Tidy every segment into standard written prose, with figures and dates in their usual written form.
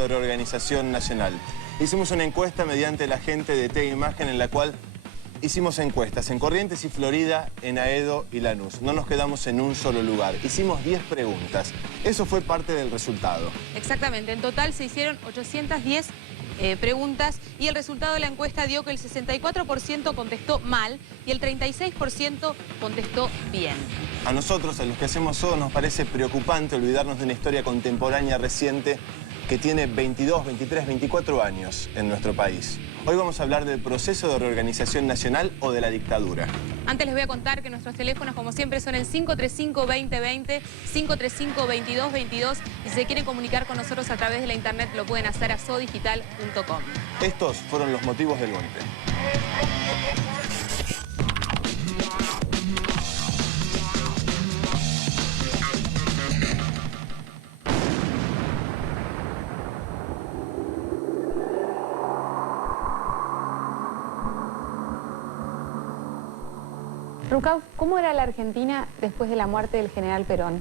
de reorganización nacional. Hicimos una encuesta mediante la gente de T-Imagen en la cual hicimos encuestas en Corrientes y Florida, en Aedo y Lanús. No nos quedamos en un solo lugar. Hicimos 10 preguntas. Eso fue parte del resultado. Exactamente. En total se hicieron 810 preguntas y el resultado de la encuesta dio que el 64% contestó mal y el 36% contestó bien. A nosotros, a los que hacemos todo, nos parece preocupante olvidarnos de una historia contemporánea reciente que tiene 22, 23, 24 años en nuestro país. Hoy vamos a hablar del proceso de reorganización nacional o de la dictadura. Antes les voy a contar que nuestros teléfonos, como siempre, son el 535-2020, 535-2222. Y si se quieren comunicar con nosotros a través de la internet, lo pueden hacer a sodigital.com. Estos fueron los motivos del golpe. Rucauf, ¿cómo era la Argentina después de la muerte del general Perón?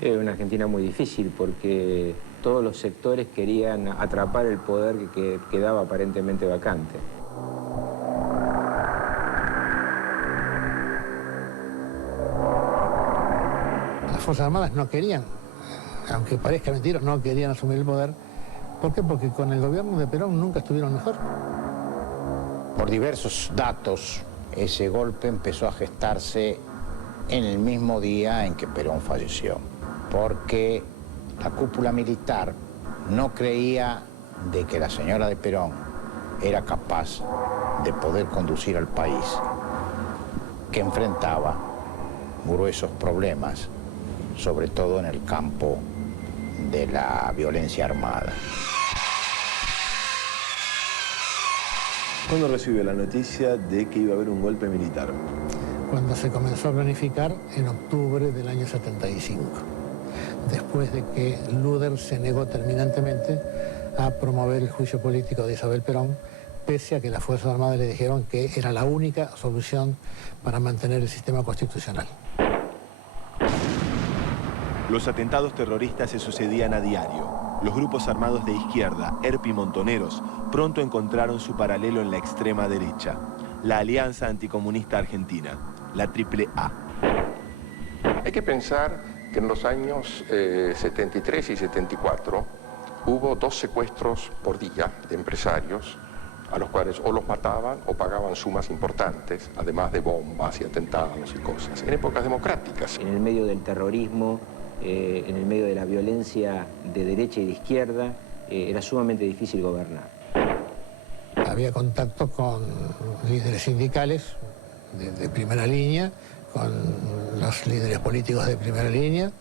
Era una Argentina muy difícil porque todos los sectores querían atrapar el poder que quedaba aparentemente vacante. Las Fuerzas Armadas no querían, aunque parezca mentira, no querían asumir el poder. ¿Por qué? Porque con el gobierno de Perón nunca estuvieron mejor. Por diversos datos, ese golpe empezó a gestarse en el mismo día en que Perón falleció, porque la cúpula militar no creía de que la señora de Perón era capaz de poder conducir al país, que enfrentaba gruesos problemas, sobre todo en el campo de la violencia armada. ¿Cuándo recibió la noticia de que iba a haber un golpe militar? Cuando se comenzó a planificar en octubre del año 75, después de que Luder se negó terminantemente a promover el juicio político de Isabel Perón, pese a que las Fuerzas Armadas le dijeron que era la única solución para mantener el sistema constitucional. Los atentados terroristas se sucedían a diario. Los grupos armados de izquierda, ERP y Montoneros, pronto encontraron su paralelo en la extrema derecha, la Alianza Anticomunista Argentina, la AAA. Hay que pensar que en los años 73 y 74 hubo 2 secuestros por día de empresarios a los cuales o los mataban o pagaban sumas importantes, además de bombas y atentados y cosas, en épocas democráticas. En el medio del terrorismo, en el medio de la violencia de derecha y de izquierda, era sumamente difícil gobernar. Había contacto con líderes sindicales de primera línea, con los líderes políticos de primera línea,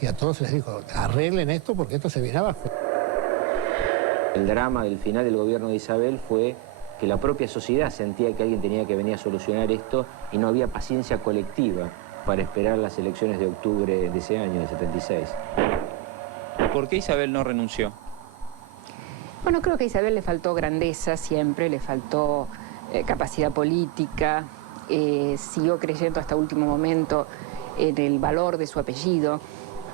y a todos les dijo, arreglen esto porque esto se viene abajo. El drama del final del gobierno de Isabel fue que la propia sociedad sentía que alguien tenía que venir a solucionar esto y no había paciencia colectiva para esperar las elecciones de octubre de ese año, del 76. ¿Por qué Isabel no renunció? Bueno, creo que a Isabel le faltó grandeza siempre, le faltó capacidad política, siguió creyendo hasta último momento en el valor de su apellido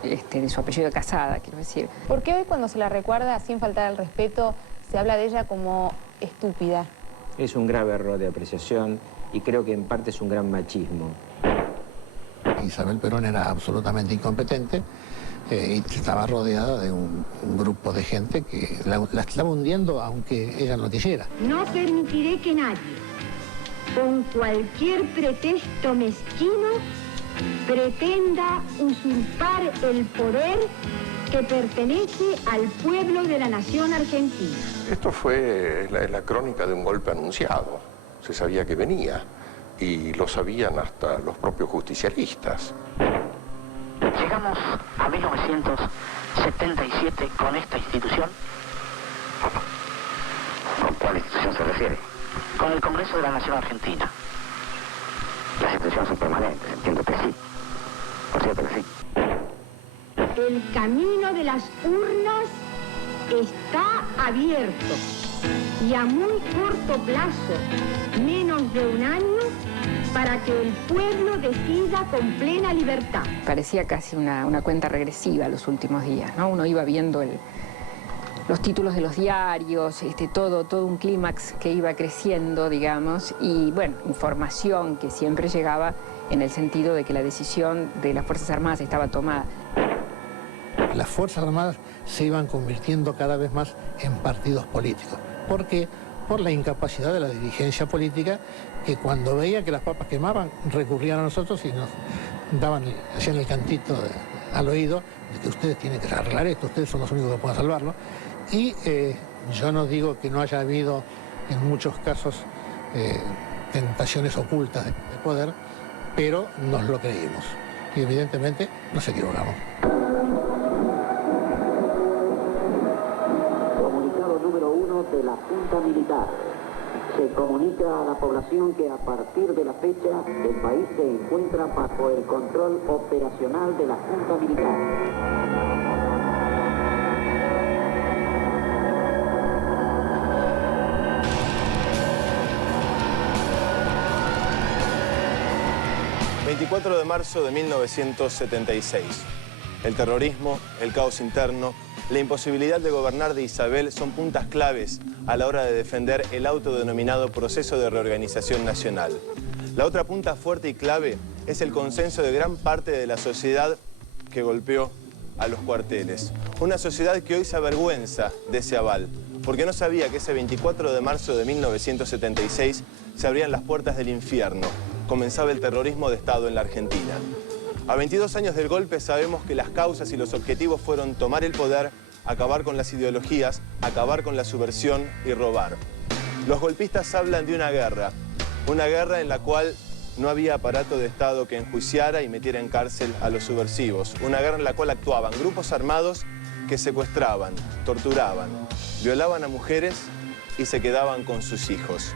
de Casada, quiero decir. ¿Por qué hoy cuando se la recuerda, sin faltar al respeto, se habla de ella como estúpida? Es un grave error de apreciación y creo que en parte es un gran machismo. Isabel Perón era absolutamente incompetente y estaba rodeada de un grupo de gente que la estaba hundiendo aunque ella no quisiera. No permitiré que nadie, con cualquier pretexto mezquino, pretenda usurpar el poder que pertenece al pueblo de la nación argentina. Esto fue la crónica de un golpe anunciado. Se sabía que venía y lo sabían hasta los propios justicialistas. Llegamos a 1977 con esta institución. ¿Con cuál institución se refiere? Con el Congreso de la Nación Argentina. Las instituciones son permanentes, entiendo que sí. Por cierto que sí. El camino de las urnas está abierto y a muy corto plazo, menos de un año, para que el pueblo decida con plena libertad. Parecía casi una cuenta regresiva los últimos días, ¿no? Uno iba viendo los títulos de los diarios, todo un clímax que iba creciendo, digamos, y bueno, información que siempre llegaba en el sentido de que la decisión de las Fuerzas Armadas estaba tomada. Las Fuerzas Armadas se iban convirtiendo cada vez más en partidos políticos. ¿Por qué? Por la incapacidad de la dirigencia política, que cuando veía que las papas quemaban, recurrían a nosotros y nos hacían el cantito al oído de que ustedes tienen que arreglar esto, ustedes son los únicos que pueden salvarlo. Y yo no digo que no haya habido en muchos casos tentaciones ocultas de poder, pero nos lo creímos y evidentemente nos equivocamos. Comunicado número 1 de la Junta Militar. Se comunica a la población que a partir de la fecha el país se encuentra bajo el control operacional de la Junta Militar. El 24 de marzo de 1976. El terrorismo, el caos interno, la imposibilidad de gobernar de Isabel son puntas claves a la hora de defender el autodenominado proceso de reorganización nacional. La otra punta fuerte y clave es el consenso de gran parte de la sociedad que golpeó a los cuarteles. Una sociedad que hoy se avergüenza de ese aval, porque no sabía que ese 24 de marzo de 1976 se abrían las puertas del infierno. Comenzaba el terrorismo de Estado en la Argentina. A 22 años del golpe sabemos que las causas y los objetivos fueron tomar el poder, acabar con las ideologías, acabar con la subversión y robar. Los golpistas hablan de una guerra en la cual no había aparato de Estado que enjuiciara y metiera en cárcel a los subversivos. Una guerra en la cual actuaban grupos armados que secuestraban, torturaban, violaban a mujeres y se quedaban con sus hijos.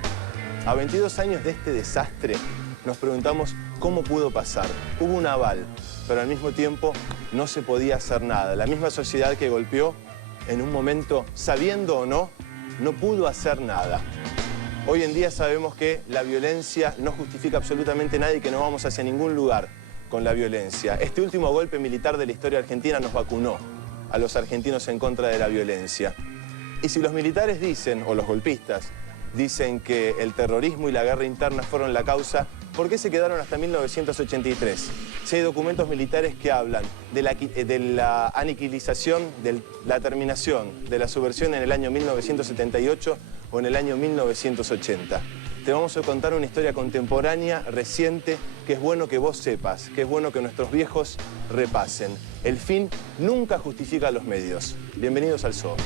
A 22 años de este desastre, nos preguntamos cómo pudo pasar. Hubo un aval, pero al mismo tiempo no se podía hacer nada. La misma sociedad que golpeó, en un momento, sabiendo o no, no pudo hacer nada. Hoy en día sabemos que la violencia no justifica absolutamente nada y que no vamos hacia ningún lugar con la violencia. Este último golpe militar de la historia argentina nos vacunó a los argentinos en contra de la violencia. Y si los militares dicen, o los golpistas, dicen que el terrorismo y la guerra interna fueron la causa, ¿por qué se quedaron hasta 1983? Si hay documentos militares que hablan de la aniquilización, de la terminación de la subversión en el año 1978 o en el año 1980. Te vamos a contar una historia contemporánea, reciente, que es bueno que vos sepas, que es bueno que nuestros viejos repasen. El fin nunca justifica los medios. Bienvenidos al Zoo.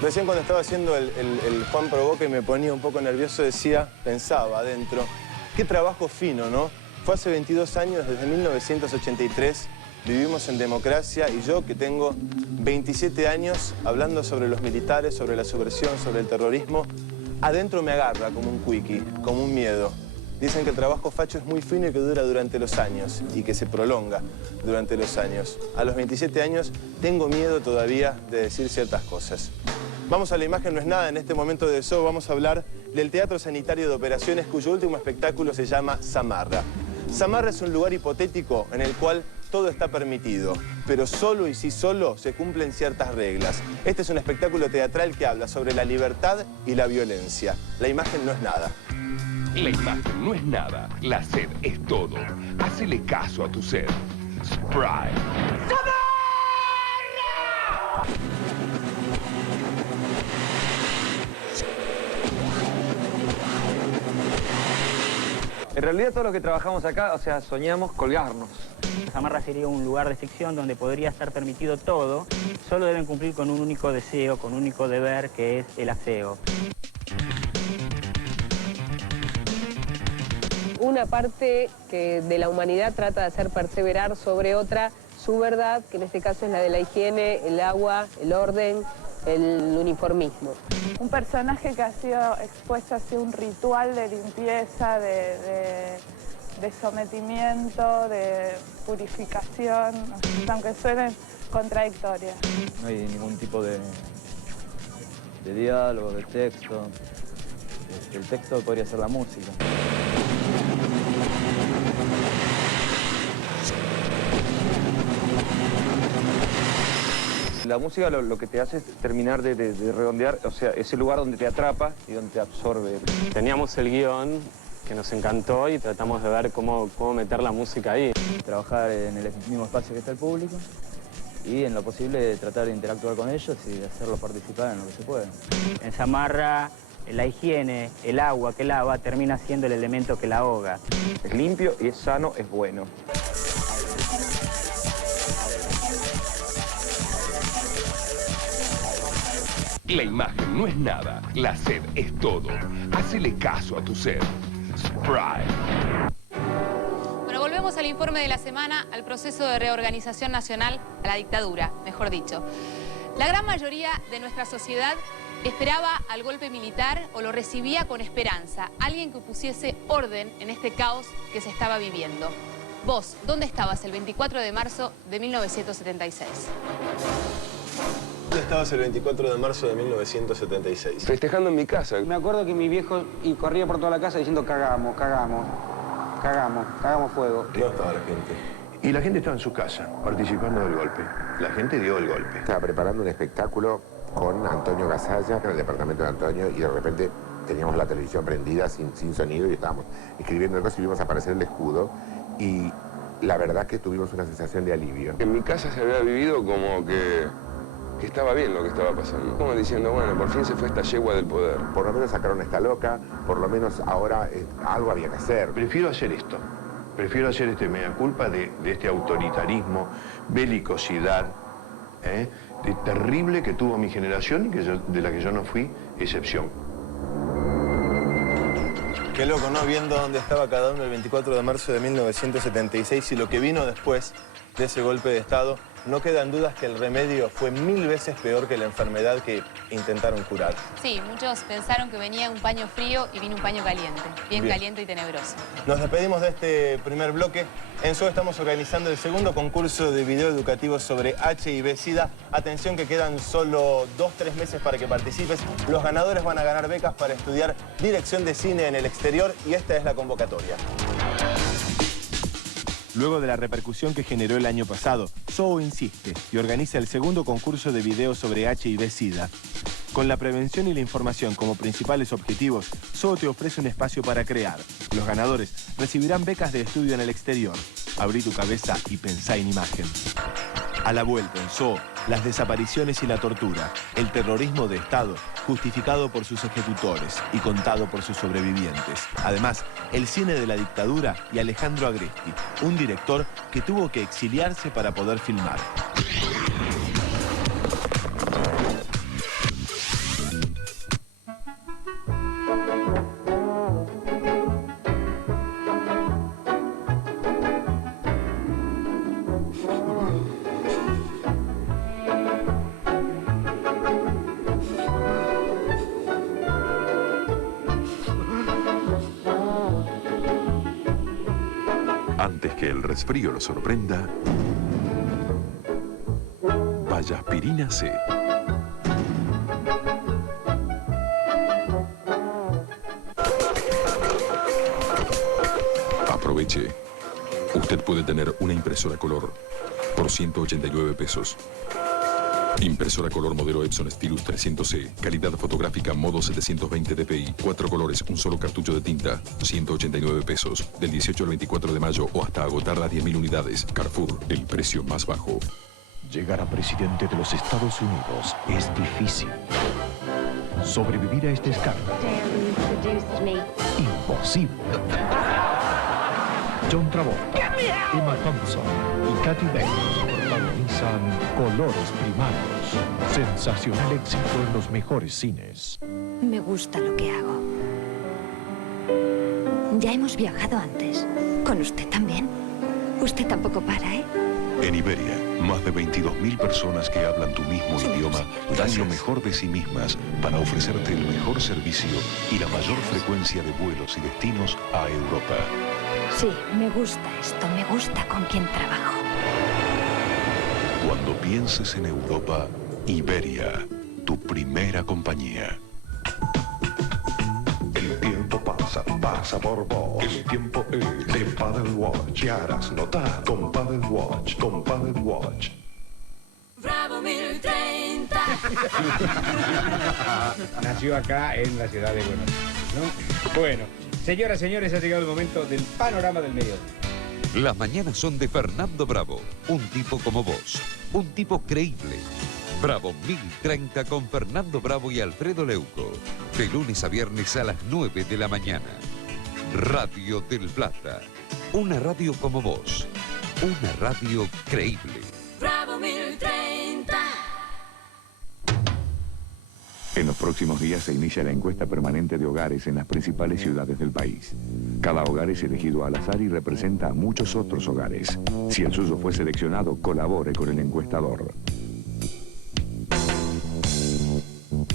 Recién cuando estaba haciendo el Juan Provoca y me ponía un poco nervioso, pensaba adentro, qué trabajo fino, ¿no? Fue hace 22 años, desde 1983, vivimos en democracia y yo que tengo 27 años hablando sobre los militares, sobre la subversión, sobre el terrorismo, adentro me agarra como un quickie, como un miedo. Dicen que el trabajo facho es muy fino y que dura durante los años y que se prolonga durante los años. A los 27 años tengo miedo todavía de decir ciertas cosas. Vamos a La Imagen No Es Nada. En este momento de Zoo vamos a hablar del Teatro Sanitario de Operaciones, cuyo último espectáculo se llama Samarra. Samarra es un lugar hipotético en el cual todo está permitido, pero solo y sí solo se cumplen ciertas reglas. Este es un espectáculo teatral que habla sobre la libertad y la violencia. La imagen no es nada. La imagen no es nada, la sed es todo. Hacele caso a tu sed. Sprite. En realidad todos los que trabajamos acá, o sea, soñamos colgarnos. Samarra sería un lugar de ficción donde podría estar permitido todo, solo deben cumplir con un único deseo, con un único deber, que es el aseo. Una parte que de la humanidad trata de hacer perseverar sobre otra su verdad, que en este caso es la de la higiene, el agua, el orden, el uniformismo. Un personaje que ha sido expuesto hacia un ritual de limpieza, de sometimiento, de purificación, aunque suenen contradictorias. No hay ningún tipo de diálogo, de texto. El texto podría ser la música. La música lo que te hace es terminar de redondear, o sea, ese lugar donde te atrapa y donde te absorbe. Teníamos el guión que nos encantó y tratamos de ver cómo meter la música ahí. Trabajar en el mismo espacio que está el público y en lo posible tratar de interactuar con ellos y hacerlos participar en lo que se pueda. En Samarra, la higiene, el agua que lava, termina siendo el elemento que la ahoga. Es limpio y es sano, es bueno. La imagen no es nada, la sed es todo. Hacele caso a tu sed. Sprite. Bueno, volvemos al informe de la semana, al proceso de reorganización nacional, a la dictadura, mejor dicho. La gran mayoría de nuestra sociedad esperaba al golpe militar o lo recibía con esperanza, alguien que pusiese orden en este caos que se estaba viviendo. Vos, ¿dónde estabas el 24 de marzo de 1976? ¿Dónde estabas el 24 de marzo de 1976? Festejando en mi casa. Me acuerdo que mi viejo corría por toda la casa diciendo cagamos fuego. ¿Dónde estaba la gente? Y la gente estaba en su casa, participando del golpe. La gente dio el golpe. Estaba preparando un espectáculo con Antonio Gasalla, en el departamento de Antonio, y de repente teníamos la televisión prendida sin sonido y estábamos escribiendo cosas y vimos aparecer el escudo. Y la verdad que tuvimos una sensación de alivio. En mi casa se había vivido como que estaba bien lo que estaba pasando. Como diciendo, bueno, por fin se fue esta yegua del poder. Por lo menos sacaron esta loca, por lo menos ahora algo había que hacer. Prefiero hacer esto. Prefiero hacer este mea culpa de este autoritarismo, belicosidad, de terrible que tuvo mi generación y de la que yo no fui excepción. Qué loco, ¿no? Viendo dónde estaba cada uno el 24 de marzo de 1976 y lo que vino después de ese golpe de Estado, no quedan dudas que el remedio fue 1000 veces peor que la enfermedad que intentaron curar. Sí, muchos pensaron que venía un paño frío y vino un paño caliente, bien caliente y tenebroso. Nos despedimos de este primer bloque. En SOE estamos organizando el segundo concurso de video educativo sobre HIV/SIDA. Atención que quedan solo 2-3 meses para que participes. Los ganadores van a ganar becas para estudiar dirección de cine en el exterior y esta es la convocatoria. Luego de la repercusión que generó el año pasado, SOE insiste y organiza el segundo concurso de video sobre HIV/SIDA. Con la prevención y la información como principales objetivos, SOE te ofrece un espacio para crear. Los ganadores recibirán becas de estudio en el exterior. Abrí tu cabeza y pensá en imagen. A la vuelta en SOE, las desapariciones y la tortura, el terrorismo de Estado, justificado por sus ejecutores y contado por sus sobrevivientes. Además, el cine de la dictadura y Alejandro Agresti, un director que tuvo que exiliarse para poder filmar. Antes que el resfrío lo sorprenda, Vallaspirina C. Aproveche. Usted puede tener una impresora color por 189 pesos. Impresora color modelo Epson Stylus 300C. Calidad fotográfica modo 720 dpi. 4 colores, un solo cartucho de tinta. 189 pesos. Del 18 al 24 de mayo o hasta agotar las 10.000 unidades. Carrefour, el precio más bajo. Llegar a presidente de los Estados Unidos es difícil. Sobrevivir a este escándalo. Imposible. John Travolta, Emma Thompson y Kathy Bates protagonizan Colores Primarios. Sensacional éxito en los mejores cines. Me gusta lo que hago. Ya hemos viajado antes. ¿Con usted también? Usted tampoco para, ¿eh? En Iberia, más de 22.000 personas que hablan tu mismo idioma dan lo mejor de sí mismas para ofrecerte el mejor servicio y la mayor frecuencia de vuelos y destinos a Europa. Sí, me gusta esto, me gusta con quien trabajo. Cuando pienses en Europa, Iberia, tu primera compañía. El tiempo pasa, pasa por vos. El tiempo es de Paddle Watch. ¿Qué harás notar con Paddle Watch? Con Paddle Watch. Bravo 1030. Nació acá en la ciudad de Buenos Aires, ¿no? Bueno, señoras, señores, ha llegado el momento del panorama del mediodía. Las mañanas son de Fernando Bravo, un tipo como vos, un tipo creíble. Bravo 1030 con Fernando Bravo y Alfredo Leuco, de lunes a viernes a las 9 de la mañana. Radio del Plata, una radio como vos, una radio creíble. Bravo 1030. En los próximos días se inicia la encuesta permanente de hogares en las principales ciudades del país. Cada hogar es elegido al azar y representa a muchos otros hogares. Si el suyo fue seleccionado, colabore con el encuestador.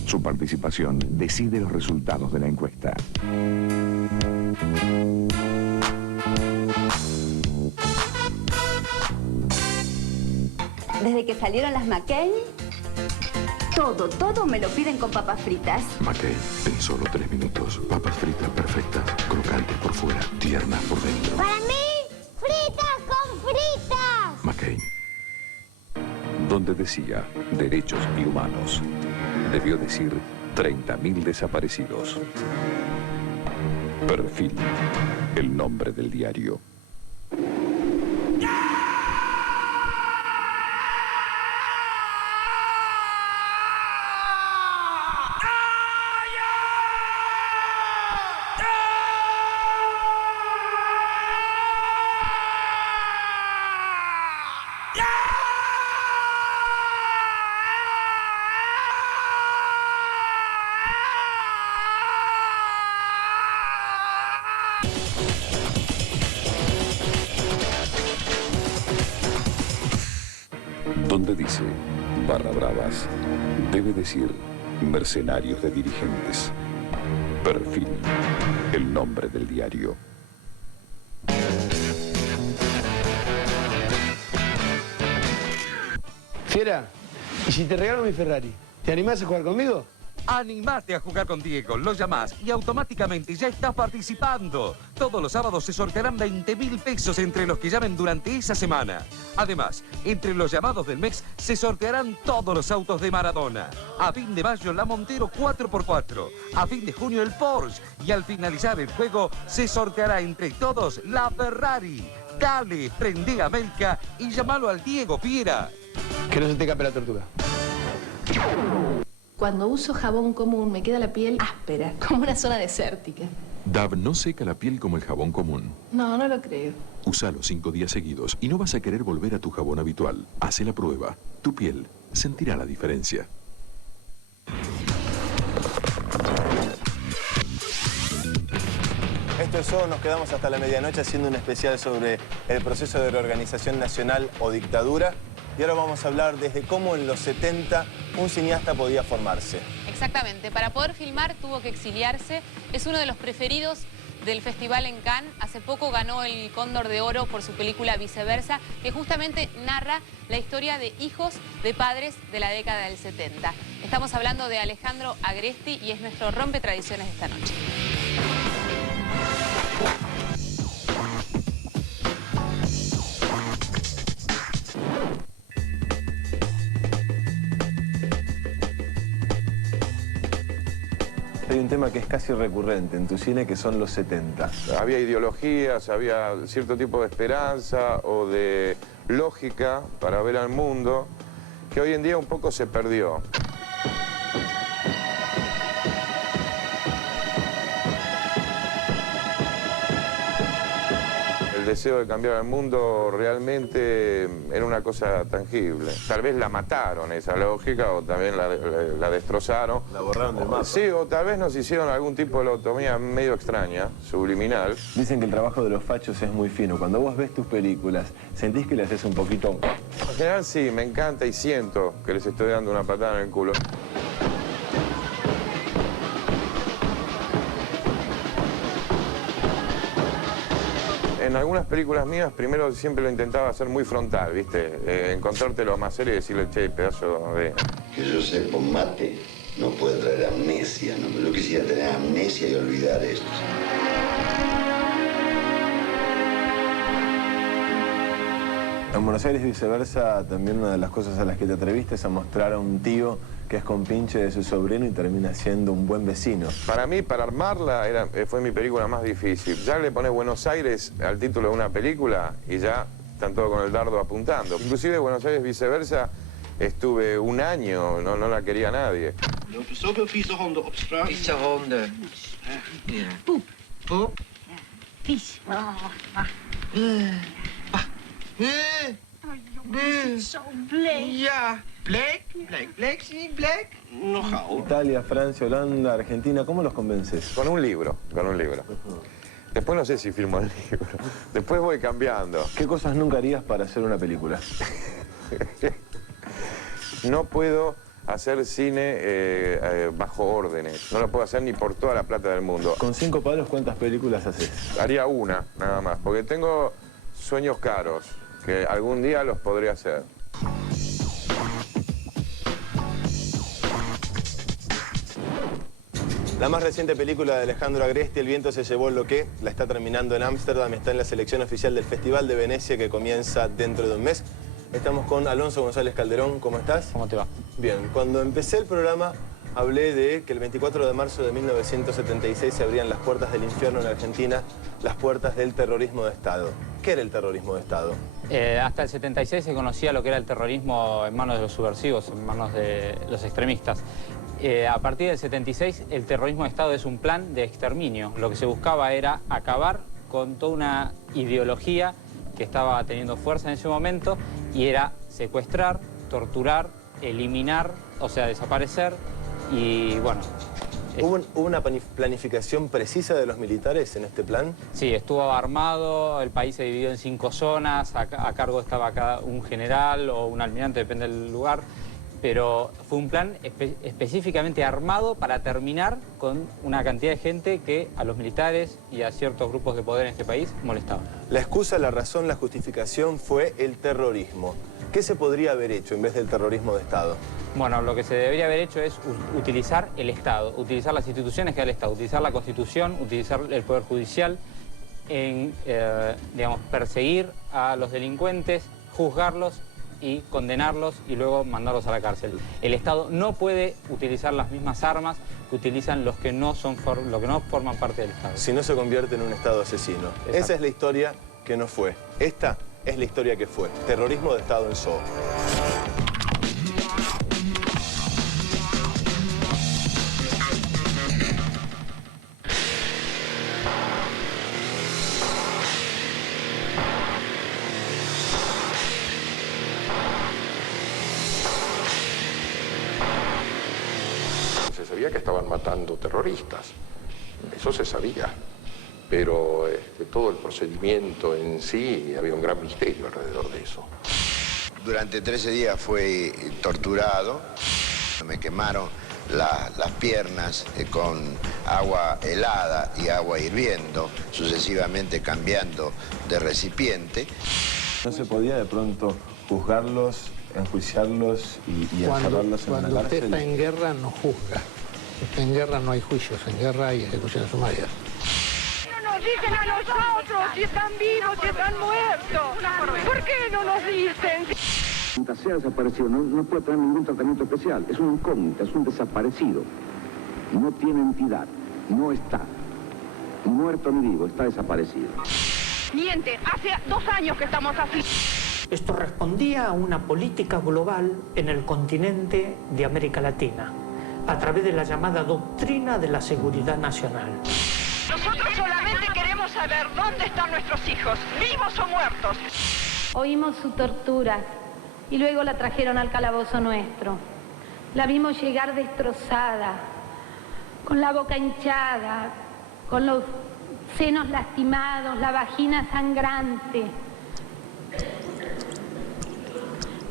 Su participación decide los resultados de la encuesta. Desde que salieron las McCain, todo me lo piden con papas fritas. McCain, en solo 3 minutos. Papas fritas perfectas, crocantes por fuera, tiernas por dentro. ¡Para mí, fritas con fritas! McCain. Donde decía derechos y humanos, debió decir 30.000 desaparecidos. Perfil, el nombre del diario. Donde dice barra bravas, debe decir mercenarios de dirigentes. Perfil, el nombre del diario. Fiera, ¿y si te regalo mi Ferrari? ¿Te animás a jugar conmigo? Animate a jugar con Diego, lo llamás y automáticamente ya estás participando. Todos los sábados se sortearán 20.000 pesos entre los que llamen durante esa semana. Además, entre los llamados del mes se sortearán todos los autos de Maradona. A fin de mayo la Montero 4x4, a fin de junio el Porsche y al finalizar el juego se sorteará entre todos la Ferrari. Dale, prende América y llámalo al Diego, Fiera. Que no se te escape la tortuga. Cuando uso jabón común me queda la piel áspera, como una zona desértica. Dove no seca la piel como el jabón común. No, no lo creo. Úsalo 5 días seguidos y no vas a querer volver a tu jabón habitual. Hace la prueba. Tu piel sentirá la diferencia. Esto es todo, nos quedamos hasta la medianoche haciendo un especial sobre el proceso de reorganización nacional o dictadura. Y ahora vamos a hablar desde cómo en los 70 un cineasta podía formarse. Exactamente, para poder filmar tuvo que exiliarse. Es uno de los preferidos del festival en Cannes. Hace poco ganó el Cóndor de Oro por su película Viceversa, que justamente narra la historia de hijos de padres de la década del 70. Estamos hablando de Alejandro Agresti y es nuestro rompetradiciones de esta noche. tema que es casi recurrente en tu cine, que son los 70. Había ideologías, había cierto tipo de esperanza o de lógica para ver al mundo que hoy en día un poco se perdió. El deseo de cambiar al mundo realmente era una cosa tangible. Tal vez la mataron esa lógica o también la destrozaron. La borraron del mapa. Sí, o tal vez nos hicieron algún tipo de lobotomía medio extraña, subliminal. Dicen que el trabajo de los fachos es muy fino. Cuando vos ves tus películas, ¿sentís que le haces un poquito...? En general sí, me encanta y siento que les estoy dando una patada en el culo. En algunas películas mías, primero siempre lo intentaba hacer muy frontal, ¿viste? Encontrarte lo más serio y decirle, che, pedazo de... Que yo sepa un mate no puede traer amnesia, ¿no? Yo quisiera tener amnesia y olvidar esto. En Buenos Aires y viceversa, también una de las cosas a las que te atreviste es a mostrar a un tío que es compinche de su sobrino y termina siendo un buen vecino. Para mí, para armarla, fue mi película más difícil. Ya le pones Buenos Aires al título de una película y ya están todos con el dardo apuntando. Inclusive Buenos Aires viceversa, estuve un año, no la quería nadie. Lopen zoveel vieze honden op straat. Vieze honden. Ja. Poep. Poep. Vies. Zo bleek. Ja, bleek. Bleek, zie ik bleek. Nogal. Italia, Francia, Holanda, Argentina, ¿cómo los convences? Con un libro. Después no sé si firmo el libro. Después voy cambiando. ¿Qué cosas nunca harías para hacer una película? No puedo hacer cine bajo órdenes. No lo puedo hacer ni por toda la plata del mundo. Con 5 palos, ¿cuántas películas haces? Haría una, nada más, porque tengo sueños caros, que algún día los podré hacer. La más reciente película de Alejandro Agresti, El viento se llevó lo que, la está terminando en Ámsterdam, está en la selección oficial del Festival de Venecia que comienza dentro de un mes. Estamos con Alonso González Calderón, ¿cómo estás? ¿Cómo te va? Bien, cuando empecé el programa hablé de que el 24 de marzo de 1976 se abrían las puertas del infierno en Argentina, las puertas del terrorismo de Estado. ¿Qué era el terrorismo de Estado? Hasta el 76 se conocía lo que era el terrorismo en manos de los subversivos, en manos de los extremistas. A partir del 76 el terrorismo de Estado es un plan de exterminio. Lo que se buscaba era acabar con toda una ideología que estaba teniendo fuerza en ese momento y era secuestrar, torturar, eliminar, o sea, desaparecer y bueno... ¿Hubo una planificación precisa de los militares en este plan? Sí, estuvo armado, el país se dividió en 5 zonas, a cargo estaba un general o un almirante, depende del lugar, pero fue un plan específicamente armado para terminar con una cantidad de gente que a los militares y a ciertos grupos de poder en este país molestaban. La excusa, la razón, la justificación fue el terrorismo. ¿Qué se podría haber hecho en vez del terrorismo de Estado? Bueno, lo que se debería haber hecho es utilizar el Estado, utilizar las instituciones que da el Estado, utilizar la Constitución, utilizar el Poder Judicial en, digamos, perseguir a los delincuentes, juzgarlos y condenarlos y luego mandarlos a la cárcel. El Estado no puede utilizar las mismas armas que utilizan los que no forman parte del Estado. Si no se convierte en un Estado asesino. Exacto. Esa es la historia que no fue. Esta es la historia que fue. Terrorismo de Estado en Zoo. Se sabía que estaban matando terroristas, eso se sabía, pero todo el procedimiento en sí, había un gran misterio alrededor de eso. Durante 13 días fue torturado, me quemaron las piernas con agua helada y agua hirviendo, sucesivamente cambiando de recipiente. ¿No se podía de pronto juzgarlos, enjuiciarlos y encerrarlos en una cárcel? Cuando usted está en guerra no juzga. En guerra no hay juicios, en guerra hay ejecuciones sumarias. No nos dicen a nosotros si están vivos, si están muertos. ¿Por qué no nos dicen? Mientras sea desaparecido, no puede tener ningún tratamiento especial. Es una incógnita, es un desaparecido. No tiene entidad. no está. Ni muerto ni vivo, está desaparecido. Miente, hace 2 años que estamos así. Esto respondía a una política global en el continente de América Latina, a través de la llamada doctrina de la seguridad nacional. Nosotros solamente queremos saber dónde están nuestros hijos, vivos o muertos. Oímos su tortura y luego la trajeron al calabozo nuestro. La vimos llegar destrozada, con la boca hinchada, con los senos lastimados, la vagina sangrante.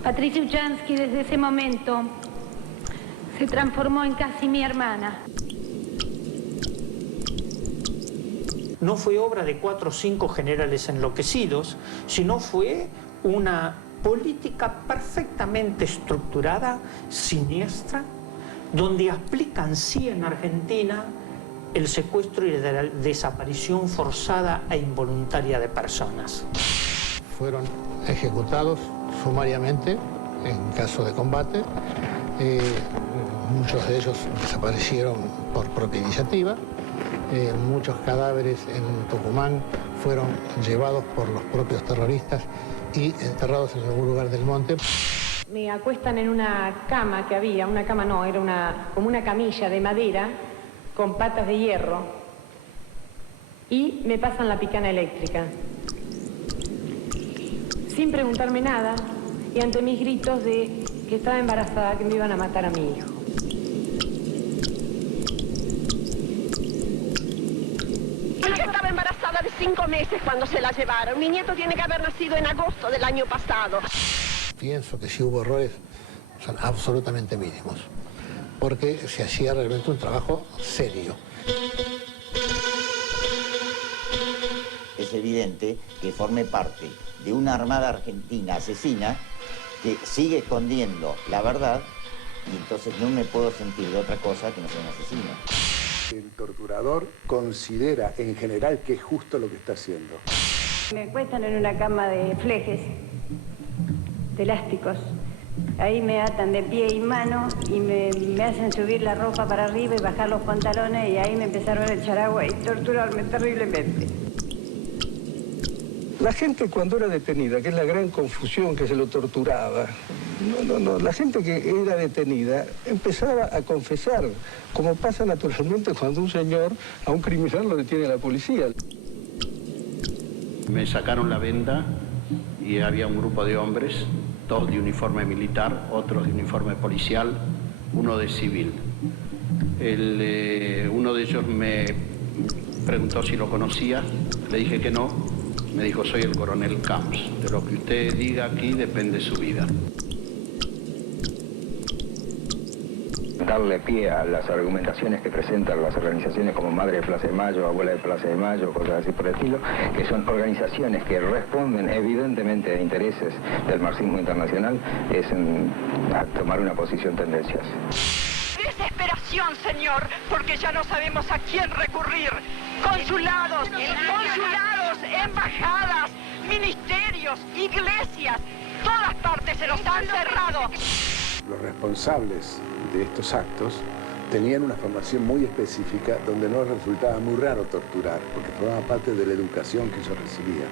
Patricia Uchansky desde ese momento se transformó en casi mi hermana. No fue obra de 4 o 5 generales enloquecidos, sino fue una política perfectamente estructurada, siniestra, donde aplican sí en Argentina el secuestro y la desaparición forzada e involuntaria de personas. Fueron ejecutados sumariamente en caso de combate. Muchos de ellos desaparecieron por propia iniciativa. Muchos cadáveres en Tucumán fueron llevados por los propios terroristas y enterrados en algún lugar del monte. Me acuestan en una cama que había, una cama no, era como una camilla de madera con patas de hierro y me pasan la picana eléctrica. Sin preguntarme nada y ante mis gritos de que estaba embarazada, que me iban a matar a mi hijo. Mi hija estaba embarazada de 5 meses cuando se la llevaron. Mi nieto tiene que haber nacido en agosto del año pasado. Pienso que si hubo errores, son absolutamente mínimos, porque se hacía realmente un trabajo serio. Es evidente que formé parte de una armada argentina asesina que sigue escondiendo la verdad y entonces no me puedo sentir de otra cosa que no sea un asesino. El torturador considera en general que es justo lo que está haciendo. Me acuestan en una cama de flejes, de elásticos. Ahí me atan de pie y mano y me hacen subir la ropa para arriba y bajar los pantalones y ahí me empezaron a echar agua y torturarme terriblemente. La gente cuando era detenida, que es la gran confusión que se lo torturaba, la gente que era detenida empezaba a confesar, como pasa naturalmente cuando un señor a un criminal lo detiene la policía. Me sacaron la venda y había un grupo de hombres, 2 de uniforme militar, otros de uniforme policial, 1 de civil. Uno de ellos me preguntó si lo conocía, le dije que no. Me dijo, soy el coronel Camps. De lo que usted diga aquí depende su vida. Darle pie a las argumentaciones que presentan las organizaciones como Madre de Plaza de Mayo, Abuela de Plaza de Mayo, cosas así por el estilo, que son organizaciones que responden evidentemente a intereses del marxismo internacional, es a tomar una posición tendenciosa. Desesperación, señor, porque ya no sabemos a quién recurrir. Consulados, embajadas, ministerios, iglesias, todas partes se nos han cerrado. Los responsables de estos actos tenían una formación muy específica donde no resultaba muy raro torturar, porque formaba parte de la educación que ellos recibían.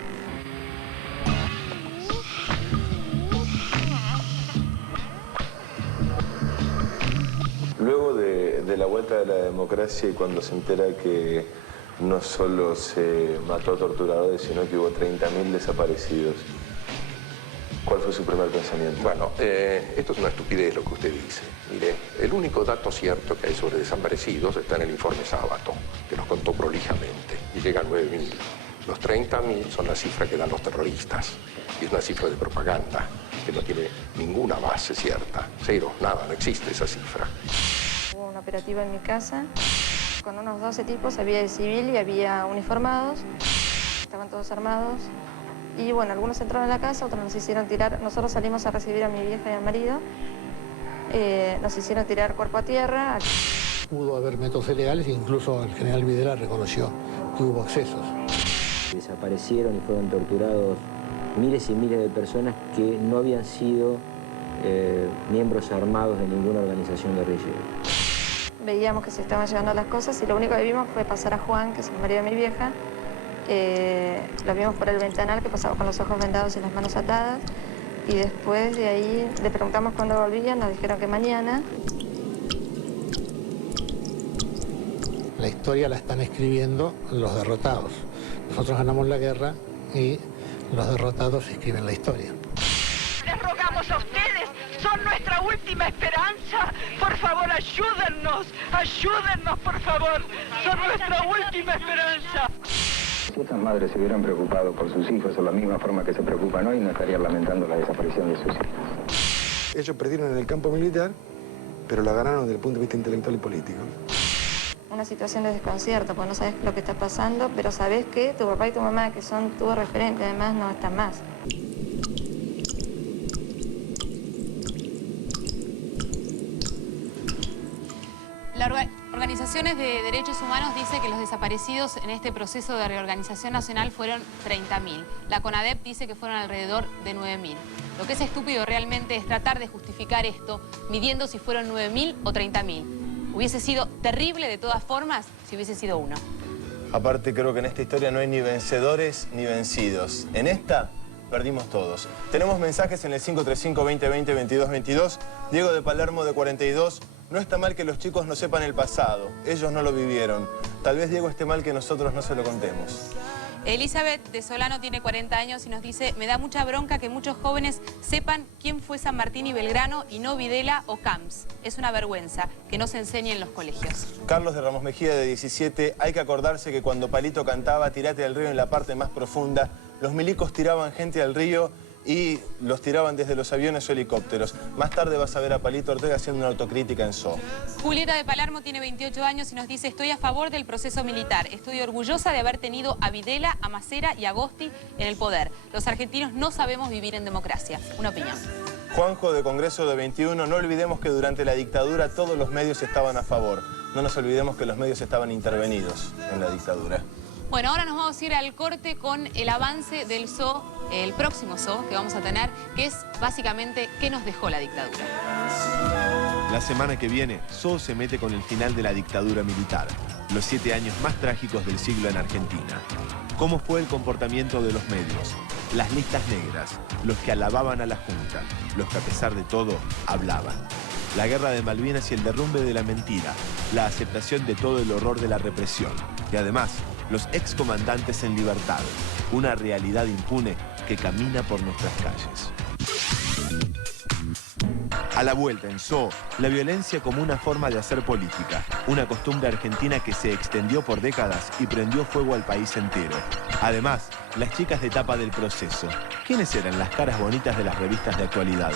Luego de la vuelta de la democracia y cuando se entera que no solo se mató a torturadores, sino que hubo 30.000 desaparecidos, ¿cuál fue su primer pensamiento? Bueno, esto es una estupidez lo que usted dice. Mire, el único dato cierto que hay sobre desaparecidos está en el informe Sábato, que los contó prolijamente, y llega a 9.000. Los 30.000 son la cifra que dan los terroristas, y es una cifra de propaganda, que no tiene ninguna base cierta. Cero, nada, no existe esa cifra. Hubo un operativo en mi casa, con unos 12 tipos, había de civil y había uniformados, estaban todos armados. Y bueno, algunos entraron a la casa, otros nos hicieron tirar. Nosotros salimos a recibir a mi vieja y al marido. Nos hicieron tirar cuerpo a tierra. Pudo haber métodos ilegales, incluso el general Videla reconoció que hubo excesos. Desaparecieron y fueron torturados miles y miles de personas que no habían sido miembros armados de ninguna organización guerrillera. veíamos que se estaban llevando las cosas y lo único que vimos fue pasar a Juan, que es el marido de mi vieja. Lo vimos por el ventanal, que pasaba con los ojos vendados y las manos atadas. Y después de ahí le preguntamos cuándo volvían, nos dijeron que mañana. La historia la están escribiendo los derrotados. Nosotros ganamos la guerra y los derrotados escriben la historia. Les rogamos a ustedes, son nuestra última esperanza. Por favor, ayúdennos, por favor. Son nuestra última esperanza. Si estas madres se hubieran preocupado por sus hijos de la misma forma que se preocupan hoy, no estarían lamentando la desaparición de sus hijos. Ellos perdieron en el campo militar, pero la ganaron desde el punto de vista intelectual y político. Una situación de desconcierto, porque no sabes lo que está pasando, pero sabes que tu papá y tu mamá, que son tus referentes, además no están más. Las organizaciones de derechos humanos dicen que los desaparecidos en este proceso de reorganización nacional fueron 30.000. La CONADEP dice que fueron alrededor de 9.000. Lo que es estúpido realmente es tratar de justificar esto midiendo si fueron 9.000 o 30.000. Hubiese sido terrible de todas formas si hubiese sido uno. Aparte, creo que en esta historia no hay ni vencedores ni vencidos. En esta perdimos todos. Tenemos mensajes en el 535-2020-2222. Diego de Palermo, de 42. No está mal que los chicos no sepan el pasado. Ellos no lo vivieron. Tal vez Diego esté mal que nosotros no se lo contemos. Elizabeth de Solano tiene 40 años y nos dice: me da mucha bronca que muchos jóvenes sepan quién fue San Martín y Belgrano y no Videla o Camps. Es una vergüenza que no se enseñe en los colegios. Carlos de Ramos Mejía, de 17. Hay que acordarse que cuando Palito cantaba "Tirate al río" en la parte más profunda, los milicos tiraban gente al río y los tiraban desde los aviones o helicópteros. Más tarde vas a ver a Palito Ortega haciendo una autocrítica en SO. Julieta de Palermo tiene 28 años y nos dice: estoy a favor del proceso militar. Estoy orgullosa de haber tenido a Videla, a Macera y a Agosti en el poder. Los argentinos no sabemos vivir en democracia. Una opinión. Juanjo de Congreso, de 21. No olvidemos que durante la dictadura todos los medios estaban a favor. No nos olvidemos que los medios estaban intervenidos en la dictadura. Bueno, ahora nos vamos a ir al corte con el avance del SO, el próximo SO que vamos a tener, que es básicamente qué nos dejó la dictadura. La semana que viene, SO se mete con el final de la dictadura militar, los 7 años más trágicos del siglo en Argentina. ¿Cómo fue el comportamiento de los medios? Las listas negras, los que alababan a la Junta, los que a pesar de todo hablaban. La guerra de Malvinas y el derrumbe de la mentira, la aceptación de todo el horror de la represión y además los excomandantes en libertad, una realidad impune que camina por nuestras calles. A la vuelta en SO, la violencia como una forma de hacer política, una costumbre argentina que se extendió por décadas y prendió fuego al país entero. Además, las chicas de tapa del proceso. ¿Quiénes eran las caras bonitas de las revistas de actualidad?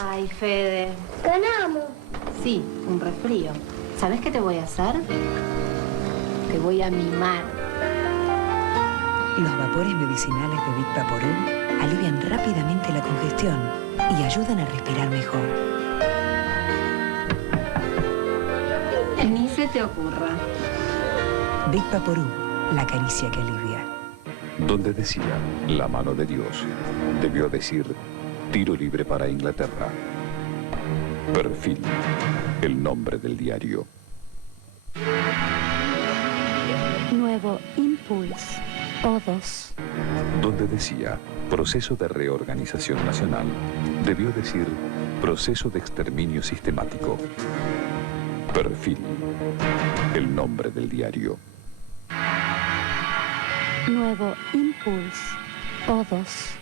Ay, Fede. Ganamos. Sí, un resfrío. ¿Sabes qué te voy a hacer? Te voy a mimar. Los vapores medicinales de Vic Vaporub alivian rápidamente la congestión y ayudan a respirar mejor. Ni se te ocurra. Vic Vaporub, la caricia que alivia. Donde decía la mano de Dios, debió decir tiro libre para Inglaterra. Perfil, el nombre del diario. Nuevo Impulse O2. Donde decía proceso de reorganización nacional, debió decir proceso de exterminio sistemático. Perfil, el nombre del diario. Nuevo Impulse O2.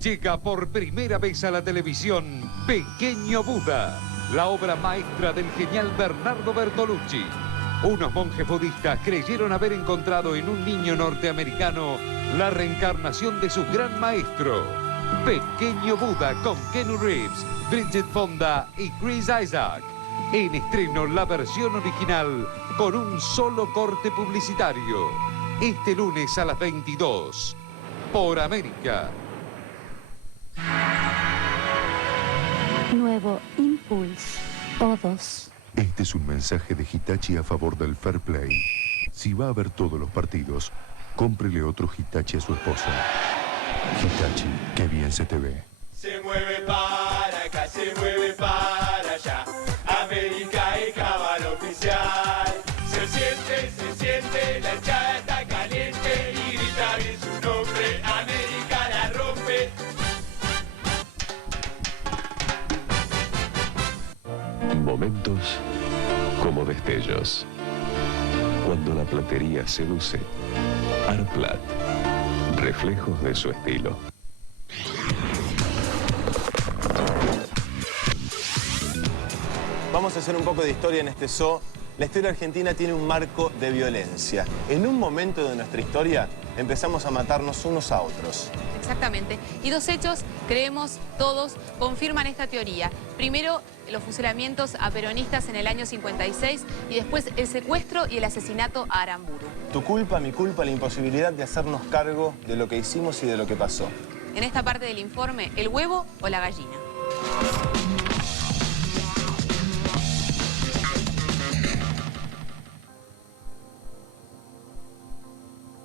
Llega por primera vez a la televisión Pequeño Buda, la obra maestra del genial Bernardo Bertolucci. Unos monjes budistas creyeron haber encontrado en un niño norteamericano la reencarnación de su gran maestro. Pequeño Buda con Keanu Reeves, Bridget Fonda y Chris Isaac. En estreno la versión original con un solo corte publicitario. Este lunes a las 22 por América. Nuevo Impulse O2. Este es un mensaje de Hitachi a favor del fair play. Si va a ver todos los partidos, cómprele otro Hitachi a su esposa. Hitachi, qué bien se te ve. Se mueve para acá, se mueve para allá. América y cabal oficial. Se siente, la hinchada está caliente y grita bien su nombre. América la rompe. Momentos como destellos. Cuando la platería seduce, Arplat, reflejos de su estilo. Vamos a hacer un poco de historia en este zoo. La historia argentina tiene un marco de violencia. En un momento de nuestra historia empezamos a matarnos unos a otros. Exactamente. Y dos hechos, creemos todos, confirman esta teoría. Primero, los fusilamientos a peronistas en el año 56 y después el secuestro y el asesinato a Aramburu. Tu culpa, mi culpa, la imposibilidad de hacernos cargo de lo que hicimos y de lo que pasó. En esta parte del informe, ¿el huevo o la gallina?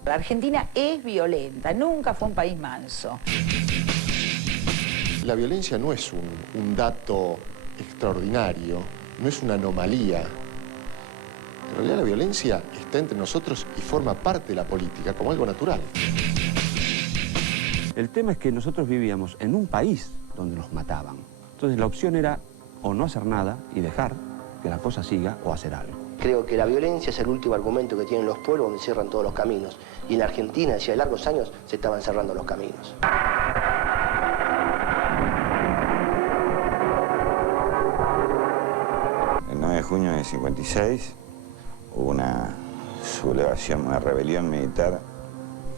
La Argentina es violenta, nunca fue un país manso. La violencia no es un dato extraordinario, no es una anomalía. En realidad la violencia está entre nosotros y forma parte de la política como algo natural. El tema es que nosotros vivíamos en un país donde nos mataban. Entonces la opción era o no hacer nada y dejar que la cosa siga o hacer algo. Creo que la violencia es el último argumento que tienen los pueblos donde cierran todos los caminos. Y en Argentina, desde hace largos años, se estaban cerrando los caminos. El 9 de junio de 56 hubo una sublevación, una rebelión militar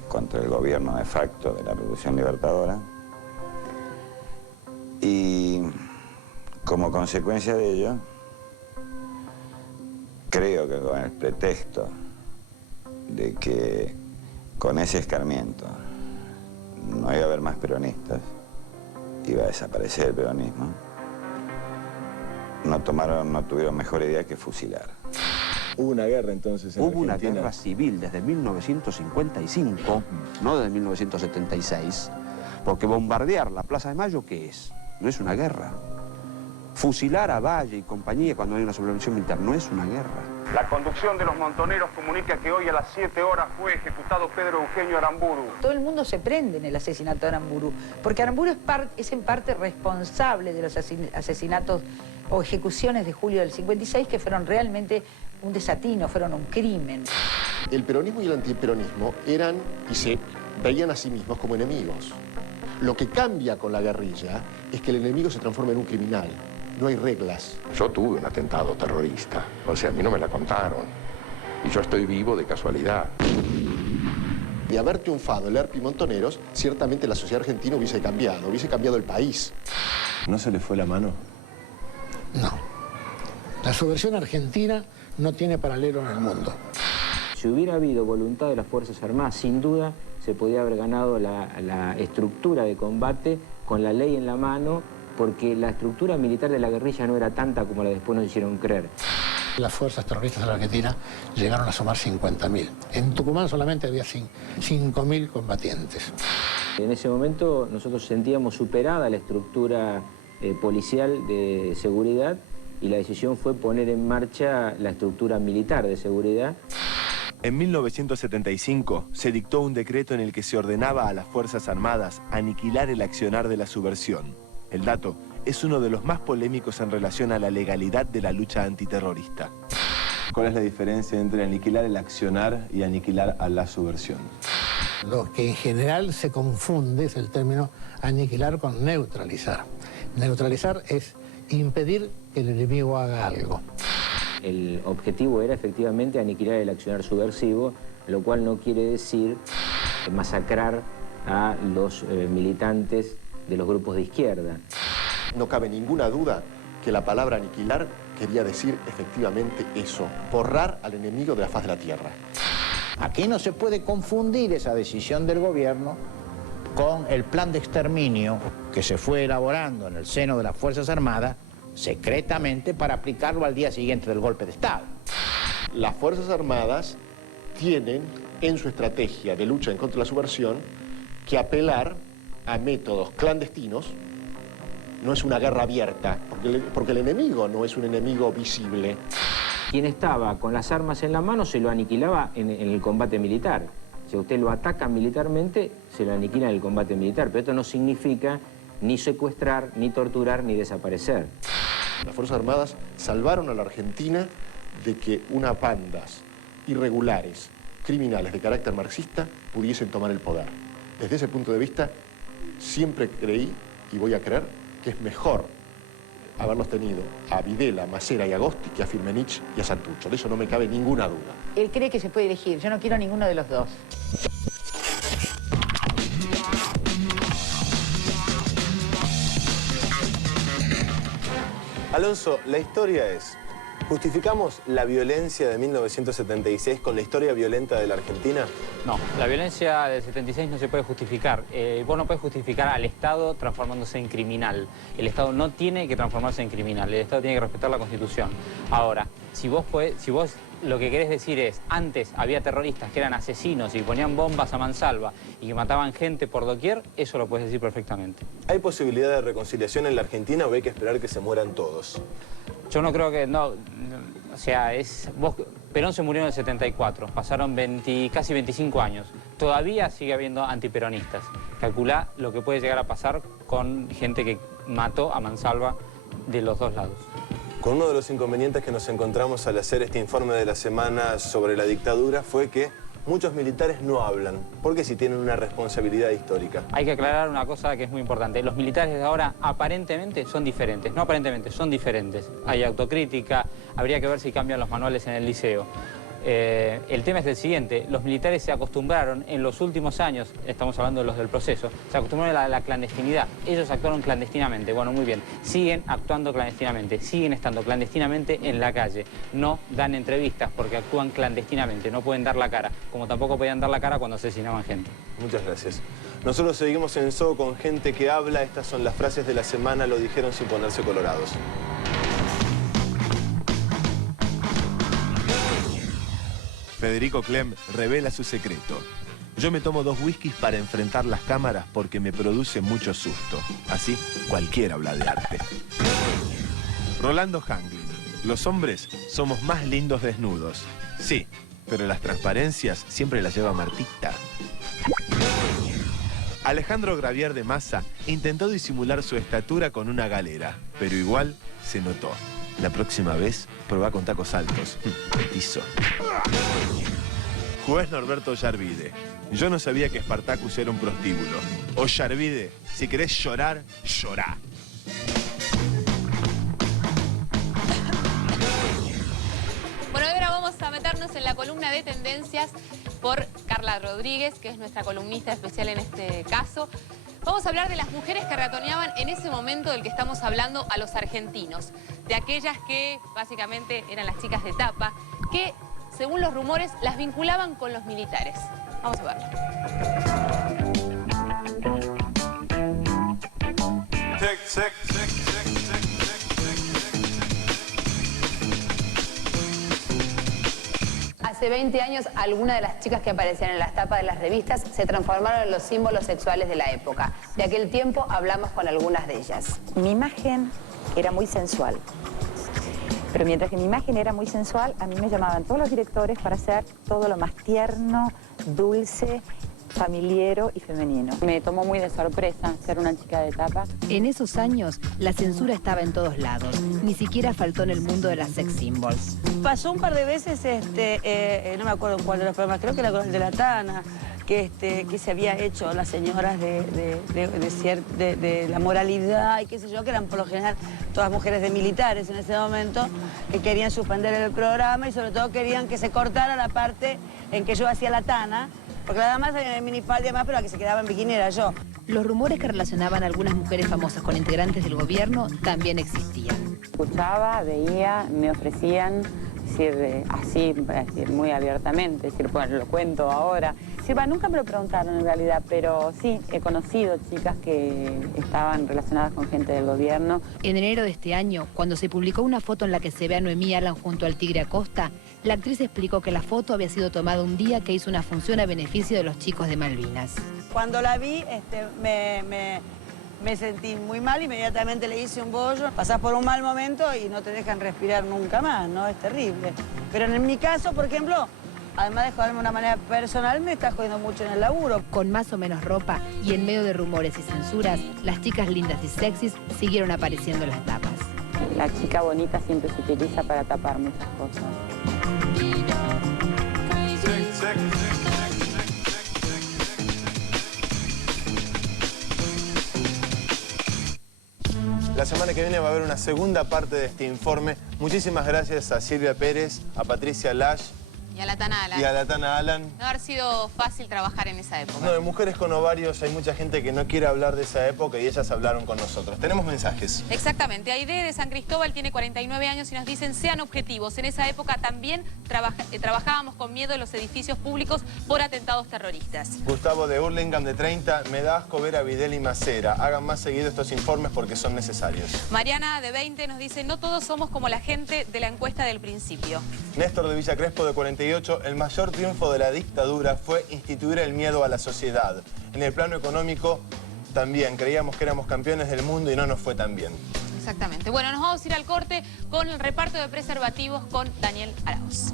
contra el gobierno de facto de la Revolución Libertadora. Y como consecuencia de ello, creo que con el pretexto de que con ese escarmiento no iba a haber más peronistas, iba a desaparecer el peronismo, no tuvieron mejor idea que fusilar. Hubo una guerra entonces en Hubo una Argentina. guerra civil desde 1955, no desde 1976, porque bombardear la Plaza de Mayo, ¿qué es? No es una guerra. Fusilar a Valle y compañía cuando hay una sublevación militar no es una guerra. La conducción de los montoneros comunica que hoy a las 7 horas fue ejecutado Pedro Eugenio Aramburu. Todo el mundo se prende en el asesinato de Aramburu, porque Aramburu es en parte responsable de los asesinatos o ejecuciones de julio del 56, que fueron realmente un desatino, fueron un crimen. El peronismo y el antiperonismo eran y se veían a sí mismos como enemigos. Lo que cambia con la guerrilla es que el enemigo se transforma en un criminal. No hay reglas. Yo tuve un atentado terrorista, o sea, a mí no me la contaron. Y yo estoy vivo de casualidad. De haber triunfado el ERP y Montoneros, ciertamente la sociedad argentina hubiese cambiado el país. ¿No se le fue la mano? No. La subversión argentina no tiene paralelo en el mundo. Si hubiera habido voluntad de las Fuerzas Armadas, sin duda se podía haber ganado la estructura de combate con la ley en la mano, porque la estructura militar de la guerrilla no era tanta como la después nos hicieron creer. Las fuerzas terroristas de la Argentina llegaron a sumar 50.000. En Tucumán solamente había 5.000 combatientes. En ese momento nosotros sentíamos superada la estructura policial de seguridad y la decisión fue poner en marcha la estructura militar de seguridad. En 1975 se dictó un decreto en el que se ordenaba a las Fuerzas Armadas aniquilar el accionar de la subversión. El dato es uno de los más polémicos en relación a la legalidad de la lucha antiterrorista. ¿Cuál es la diferencia entre aniquilar el accionar y aniquilar a la subversión? Lo que en general se confunde es el término aniquilar con neutralizar. Neutralizar es impedir que el enemigo haga algo. El objetivo era efectivamente aniquilar el accionar subversivo, lo cual no quiere decir masacrar a los militantes de los grupos de izquierda. No cabe ninguna duda que la palabra aniquilar quería decir efectivamente eso, borrar al enemigo de la faz de la tierra. Aquí no se puede confundir esa decisión del gobierno con el plan de exterminio que se fue elaborando en el seno de las Fuerzas Armadas secretamente para aplicarlo al día siguiente del golpe de Estado. Las Fuerzas Armadas tienen en su estrategia de lucha en contra de la subversión que apelar a métodos clandestinos. No es una guerra abierta, porque el enemigo no es un enemigo visible. Quien estaba con las armas en la mano se lo aniquilaba en el combate militar. Si usted lo ataca militarmente, se lo aniquila en el combate militar. Pero esto no significa ni secuestrar, ni torturar, ni desaparecer. Las Fuerzas Armadas salvaron a la Argentina de que unas bandas irregulares, criminales de carácter marxista, pudiesen tomar el poder. Desde ese punto de vista, siempre creí, y voy a creer, que es mejor haberlos tenido a Videla, a Macera y a Agosti que a Firmenich y a Santucho. De eso no me cabe ninguna duda. Él cree que se puede elegir. Yo no quiero a ninguno de los dos. Alonso, la historia es... ¿Justificamos la violencia de 1976 con la historia violenta de la Argentina? No, la violencia del 76 no se puede justificar. Vos no podés justificar al Estado transformándose en criminal. El Estado no tiene que transformarse en criminal. El Estado tiene que respetar la Constitución. Ahora, si vos lo que querés decir es, antes había terroristas que eran asesinos y ponían bombas a mansalva y que mataban gente por doquier, eso lo puedes decir perfectamente. ¿Hay posibilidad de reconciliación en la Argentina o hay que esperar que se mueran todos? Yo no creo que... no, o sea, Perón se murió en el 74, pasaron casi 25 años. Todavía sigue habiendo antiperonistas. Calculá lo que puede llegar a pasar con gente que mató a mansalva de los dos lados. Con uno de los inconvenientes que nos encontramos al hacer este informe de la semana sobre la dictadura fue que muchos militares no hablan, porque sí tienen una responsabilidad histórica. Hay que aclarar una cosa que es muy importante. Los militares de ahora aparentemente son diferentes. No aparentemente, son diferentes. Hay autocrítica, habría que ver si cambian los manuales en el liceo. El tema es el siguiente, los militares se acostumbraron en los últimos años, estamos hablando de los del proceso, se acostumbraron a la clandestinidad. Ellos actuaron clandestinamente, bueno, muy bien, siguen actuando clandestinamente, siguen estando clandestinamente en la calle. No dan entrevistas porque actúan clandestinamente, no pueden dar la cara, como tampoco podían dar la cara cuando asesinaban gente. Muchas gracias. Nosotros seguimos en Zoo con gente que habla. Estas son las frases de la semana, lo dijeron sin ponerse colorados. Federico Clem revela su secreto. Yo me tomo 2 whiskies para enfrentar las cámaras porque me produce mucho susto. Así, cualquiera habla de arte. Rolando Hanglin. Los hombres somos más lindos desnudos. Sí, pero las transparencias siempre las lleva Martita. Alejandro Gravier de Massa intentó disimular su estatura con una galera, pero igual se notó. La próxima vez, probá con tacos altos. Petizo. Juez Norberto Ollarvide. Yo no sabía que Spartacus era un prostíbulo. Ollarvide, si querés llorar, llorá. Bueno, ahora vamos a meternos en la columna de tendencias por Carla Rodríguez, que es nuestra columnista especial en este caso. Vamos a hablar de las mujeres que ratoneaban en ese momento del que estamos hablando a los argentinos. De aquellas que básicamente eran las chicas de tapa, que según los rumores las vinculaban con los militares. Vamos a verlo. Hace 20 años, algunas de las chicas que aparecían en las tapas de las revistas se transformaron en los símbolos sexuales de la época. De aquel tiempo hablamos con algunas de ellas. Mi imagen era muy sensual. Pero mientras que mi imagen era muy sensual, a mí me llamaban todos los directores para hacer todo lo más tierno, dulce, familiero y femenino. Me tomó muy de sorpresa ser una chica de tapa. En esos años, la censura estaba en todos lados. Ni siquiera faltó en el mundo de las sex symbols. Pasó un par de veces, no me acuerdo en cuál de los programas, creo que era con el de la Tana, que se había hecho las señoras de la moralidad y qué sé yo, que eran por lo general todas mujeres de militares en ese momento, que querían suspender el programa y sobre todo querían que se cortara la parte en que yo hacía la Tana, porque las damas salían en minifalda y demás, pero la que se quedaba en bikini era yo. Los rumores que relacionaban a algunas mujeres famosas con integrantes del gobierno también existían. Escuchaba, veía, me ofrecían, decir, así, muy abiertamente, decir, bueno, lo cuento ahora, decir, nunca me lo preguntaron en realidad, pero sí, he conocido chicas que estaban relacionadas con gente del gobierno. En enero de este año, cuando se publicó una foto en la que se ve a Noemí Alan junto al Tigre Acosta, la actriz explicó que la foto había sido tomada un día que hizo una función a beneficio de los chicos de Malvinas. Cuando la vi, me sentí muy mal, inmediatamente le hice un bollo. Pasás por un mal momento y no te dejan respirar nunca más, ¿no? Es terrible. Pero en mi caso, por ejemplo, además de joderme de una manera personal, me está jodiendo mucho en el laburo. Con más o menos ropa y en medio de rumores y censuras, las chicas lindas y sexys siguieron apareciendo en las tapas. La chica bonita siempre se utiliza para tapar muchas cosas. La semana que viene va a haber una segunda parte de este informe. Muchísimas gracias a Silvia Pérez, a Patricia Lash Y a la Tana Alan. y a la Tana Alan. No haber sido fácil trabajar en esa época. No, de Mujeres con Ovarios hay mucha gente que no quiere hablar de esa época y ellas hablaron con nosotros. Tenemos mensajes. Exactamente. Aide de San Cristóbal tiene 49 años y nos dicen, sean objetivos. En esa época también trabajábamos con miedo en los edificios públicos por atentados terroristas. Gustavo de Hurlingham, de 30, me da asco ver a Vidal y Macera. Hagan más seguido estos informes porque son necesarios. Mariana, de 20, nos dice, no todos somos como la gente de la encuesta del principio. Néstor de Villa Crespo, de 48, el mayor triunfo de la dictadura fue instituir el miedo a la sociedad. En el plano económico también creíamos que éramos campeones del mundo y no nos fue tan bien. Exactamente. Bueno, nos vamos a ir al corte con el reparto de preservativos con Daniel Arauz.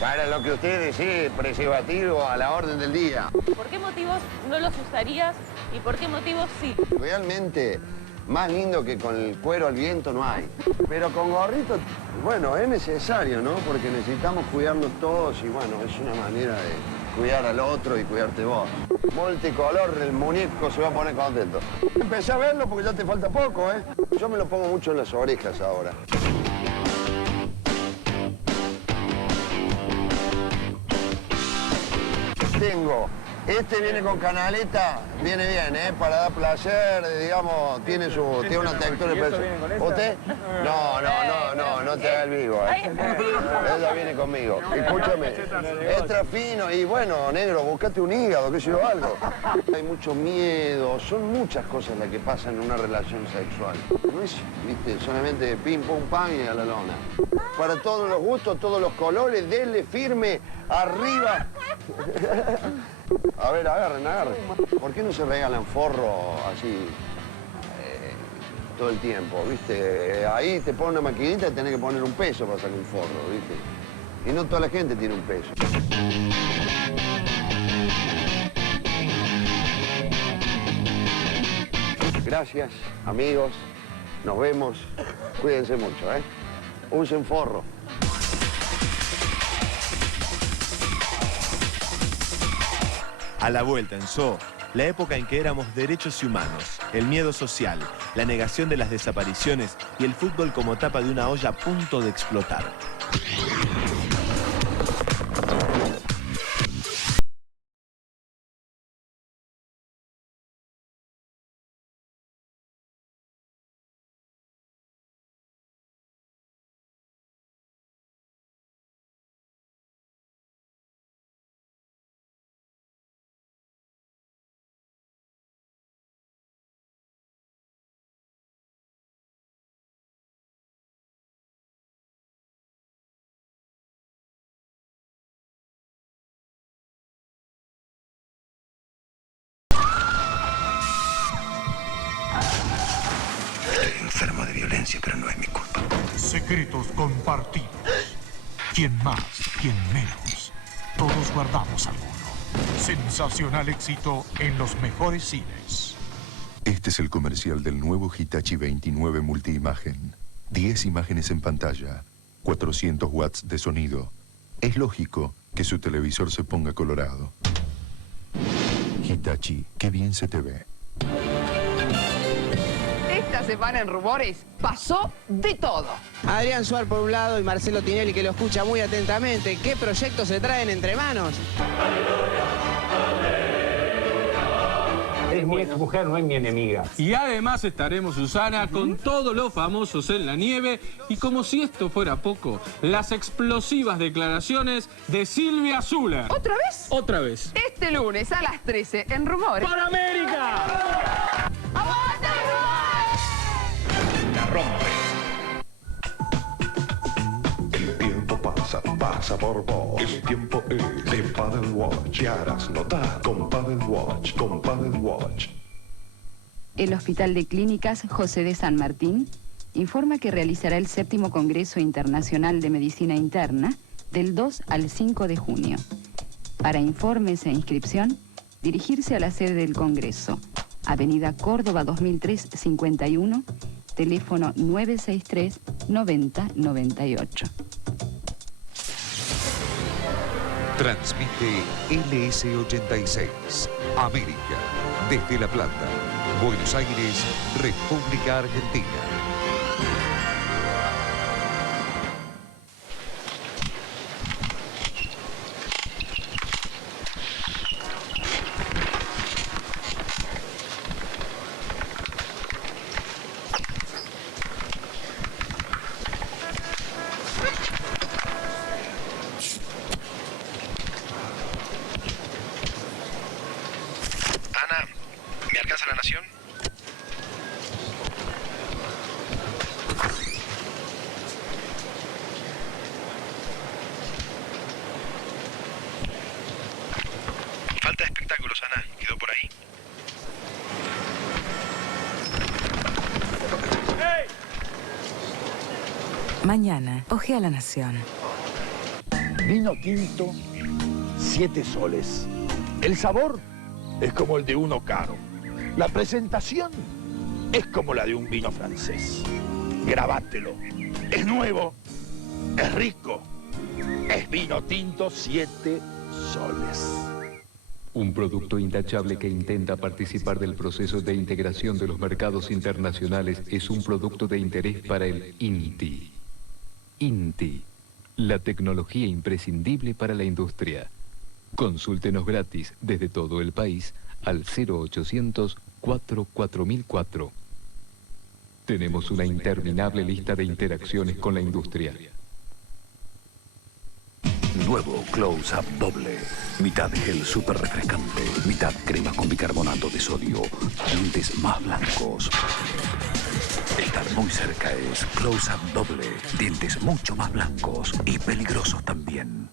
Para lo que usted desee, preservativo a la orden del día. ¿Por qué motivos no los usarías y por qué motivos sí? Realmente, más lindo que con el cuero al viento no hay. Pero con gorrito, bueno, es necesario, ¿no? Porque necesitamos cuidarnos todos y, bueno, es una manera de cuidar al otro y cuidarte vos. Multicolor, el muñeco se va a poner contento. Empecé a verlo porque ya te falta poco, ¿eh? Yo me lo pongo mucho en las orejas ahora. Tengo, este viene con canaleta, viene bien, para dar placer, digamos, tiene una textura especial. ¿Usted? No te haga el vivo, Ella viene conmigo. Escúchame, extra fino y bueno, negro, buscate un hígado, qué sé yo, algo. Hay mucho miedo, son muchas cosas las que pasan en una relación sexual. No es, viste, solamente pim, pum, pam y a la lona. Para todos los gustos, todos los colores, denle firme, arriba. A ver, agarren. ¿Por qué no se regalan forro así todo el tiempo, viste? Ahí te ponen una maquinita y tenés que poner un peso para sacar un forro, viste. Y no toda la gente tiene un peso. Gracias, amigos. Nos vemos. Cuídense mucho, Usen forro. A la vuelta en Zoo, la época en que éramos derechos y humanos, el miedo social, la negación de las desapariciones y el fútbol como tapa de una olla a punto de explotar. Enfermo de violencia, pero no es mi culpa. Secretos compartidos. Quien más, quien menos. Todos guardamos alguno. Sensacional éxito en los mejores cines. Este es el comercial del nuevo Hitachi 29 multiimagen. 10 imágenes en pantalla, 400 watts de sonido. Es lógico que su televisor se ponga colorado. Hitachi, qué bien se te ve. Esta semana en Rumores pasó de todo. Adrián Suárez por un lado y Marcelo Tinelli, que lo escucha muy atentamente. ¿Qué proyectos se traen entre manos? Es mi ex mujer, no es mi enemiga. Y además estaremos, Susana, con todos los famosos en la nieve. Y como si esto fuera poco, las explosivas declaraciones de Silvia Zuller. ¿Otra vez? Otra vez. Este lunes a las 13 en Rumores. ¡Para América! ¡Aguante Rumores! La rompe. El tiempo pasa, pasa por vos. El tiempo es de Paddle Watch. Y harás notar con Paddle Watch, con Paddle Watch. El Hospital de Clínicas José de San Martín informa que realizará el 7º Congreso Internacional de Medicina Interna del 2 al 5 de junio. Para informes e inscripción, dirigirse a la sede del Congreso, Avenida Córdoba 2003 51, teléfono 963 90 98. Transmite LS86, América, desde La Plata, Buenos Aires, República Argentina. ¿Me alcanza La Nación? Falta de espectáculos, Ana. Quedó por ahí. Mañana, ojea La Nación. Vino tinto, 7 soles. El sabor es como el de uno caro. La presentación es como la de un vino francés. Grabátelo. Es nuevo, es rico, es vino tinto 7 soles. Un producto intachable que intenta participar del proceso de integración de los mercados internacionales es un producto de interés para el INTI. INTI, la tecnología imprescindible para la industria. Consúltenos gratis desde todo el país al 0800 4004. Tenemos una interminable lista de interacciones con la industria. Nuevo Close Up Doble. Mitad gel súper refrescante, mitad crema con bicarbonato de sodio. Dientes más blancos. Estar muy cerca es Close Up Doble. Dientes mucho más blancos y peligrosos también.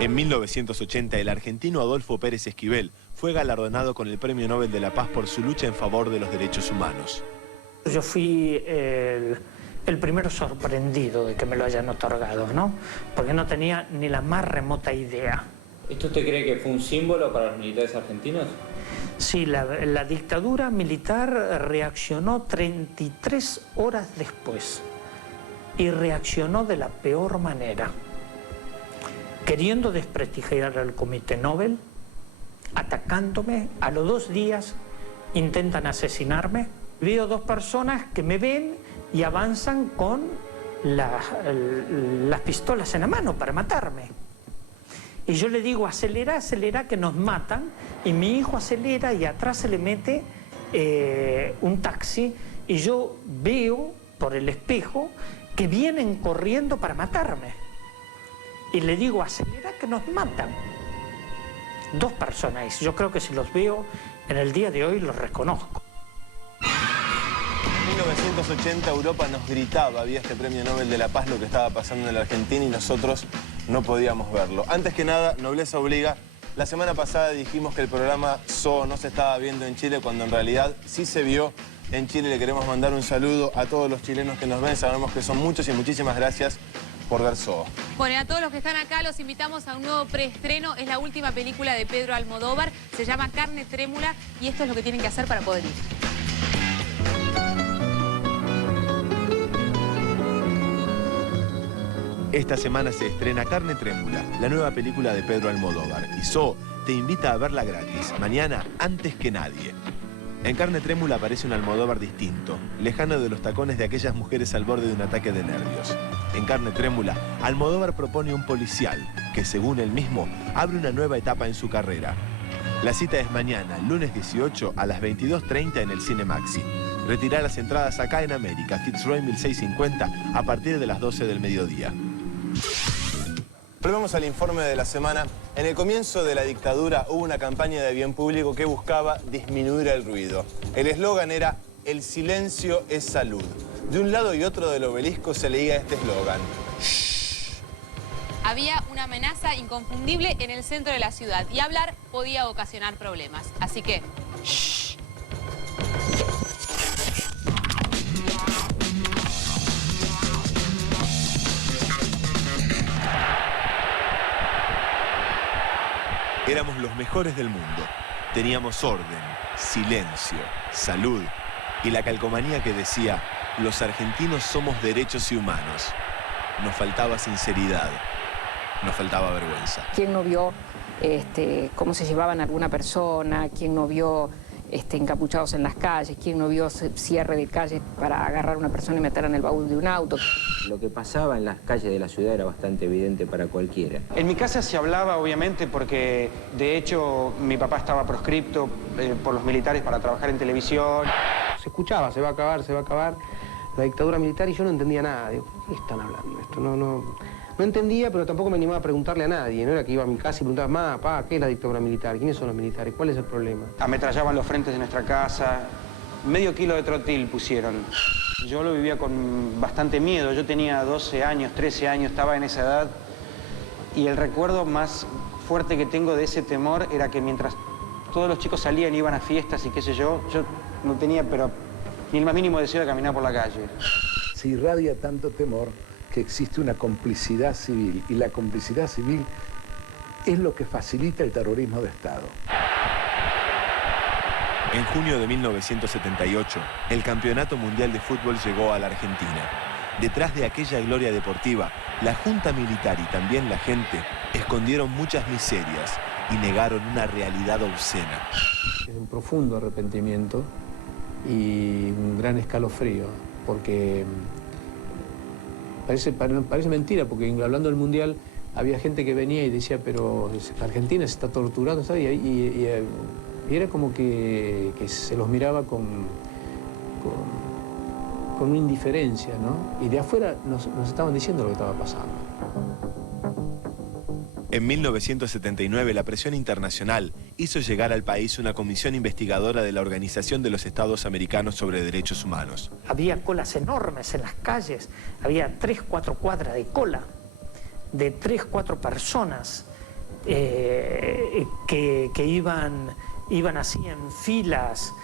En 1980, el argentino Adolfo Pérez Esquivel fue galardonado con el Premio Nobel de la Paz por su lucha en favor de los derechos humanos. Yo fui el primero sorprendido de que me lo hayan otorgado, ¿no? Porque no tenía ni la más remota idea. ¿Esto usted cree que fue un símbolo para los militares argentinos? Sí, la dictadura militar reaccionó 33 horas después y reaccionó de la peor manera. Queriendo desprestigiar al Comité Nobel, atacándome, a los 2 días intentan asesinarme. Veo 2 personas que me ven y avanzan con las pistolas en la mano para matarme. Y yo le digo, acelera, acelera, que nos matan. Y mi hijo acelera y atrás se le mete un taxi. Y yo veo por el espejo que vienen corriendo para matarme. Y le digo, acelera, que nos matan. 2 personas. Yo creo que si los veo en el día de hoy los reconozco. En 1980 Europa nos gritaba, había este Premio Nobel de la Paz, lo que estaba pasando en la Argentina y nosotros no podíamos verlo. Antes que nada, nobleza obliga. La semana pasada dijimos que el programa SO no se estaba viendo en Chile cuando en realidad sí se vio en Chile. Le queremos mandar un saludo a todos los chilenos que nos ven. Sabemos que son muchos y muchísimas gracias por ver Zoo. Bueno, y a todos los que están acá los invitamos a un nuevo preestreno. Es la última película de Pedro Almodóvar. Se llama Carne Trémula y esto es lo que tienen que hacer para poder ir. Esta semana se estrena Carne Trémula, la nueva película de Pedro Almodóvar. Y Zoo te invita a verla gratis, mañana antes que nadie. En Carne Trémula aparece un Almodóvar distinto, lejano de los tacones de aquellas mujeres al borde de un ataque de nervios. En Carne Trémula, Almodóvar propone un policial que, según él mismo, abre una nueva etapa en su carrera. La cita es mañana, lunes 18 a las 22:30 en el Cine Maxi. Retirá las entradas acá en América, Fitzroy 1650, a partir de las 12 del mediodía. Volvemos al informe de la semana. En el comienzo de la dictadura hubo una campaña de bien público que buscaba disminuir el ruido. El eslogan era "El silencio es salud". De un lado y otro del obelisco se leía este eslogan. Había una amenaza inconfundible en el centro de la ciudad y hablar podía ocasionar problemas. Así que, shh. Éramos los mejores del mundo. Teníamos orden, silencio, salud y la calcomanía que decía: los argentinos somos derechos y humanos. Nos faltaba sinceridad, nos faltaba vergüenza. ¿Quién no vio cómo se llevaban a alguna persona? ¿Quién no vio encapuchados en las calles? ¿Quién no vio cierre de calles para agarrar a una persona y meterla en el baúl de un auto? Lo que pasaba en las calles de la ciudad era bastante evidente para cualquiera. En mi casa se hablaba, obviamente, porque de hecho mi papá estaba proscripto por los militares para trabajar en televisión. Se escuchaba, se va a acabar la dictadura militar, y yo no entendía nada. Digo, ¿qué están hablando esto? No entendía, pero tampoco me animaba a preguntarle a nadie. No era que iba a mi casa y preguntaba: "Ma, pa, ¿qué es la dictadura militar? ¿Quiénes son los militares? ¿Cuál es el problema?". Ametrallaban los frentes de nuestra casa. Medio kilo de trotil pusieron. Yo lo vivía con bastante miedo. Yo tenía 12 años, 13 años, estaba en esa edad. Y el recuerdo más fuerte que tengo de ese temor era que mientras todos los chicos salían, iban a fiestas y qué sé yo no tenía pero ni el más mínimo deseo de caminar por la calle. Se irradia tanto temor que existe una complicidad civil, y la complicidad civil es lo que facilita el terrorismo de Estado. En junio de 1978, el Campeonato Mundial de Fútbol llegó a la Argentina. Detrás de aquella gloria deportiva, la Junta Militar y también la gente escondieron muchas miserias y negaron una realidad obscena. Es un profundo arrepentimiento y un gran escalofrío, porque parece mentira, porque hablando del Mundial había gente que venía y decía: pero Argentina se está torturando, ¿sabes? Y era como que se los miraba con una indiferencia, ¿no? Y de afuera nos estaban diciendo lo que estaba pasando. En 1979, la presión internacional hizo llegar al país una comisión investigadora de la Organización de los Estados Americanos sobre Derechos Humanos. Había colas enormes en las calles, había 3, 4 cuadras de cola, de 3, 4 personas que iban así en filas,